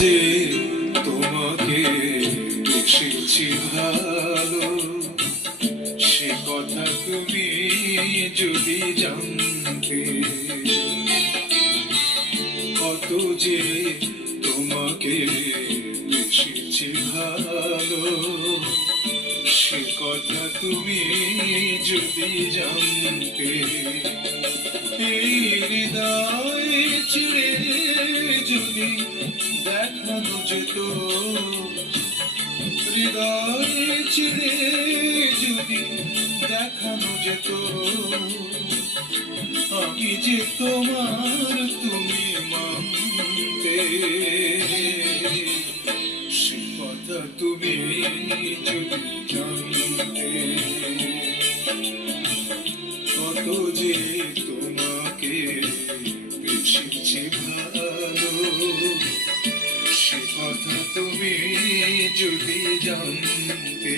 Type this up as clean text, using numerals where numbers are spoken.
যে তোমাকে বেসেছি ভালো, সে কথা তুমি যদি জানতে, কত যে তোমাকে বেসেছি ভালো, সে কথা তুমি যদি জানতে, এই হৃদয় চিড়ে যদি দেখানো যেত, হৃদয় চিড়ে যদি দেখানো যেত, আমি যে তোমার তুমি মানতে, সে কথা তুমি যদি জানতে, কত যে তোমাকে বেসেছি ভালো, সে কথা তুমি যদি জানতে।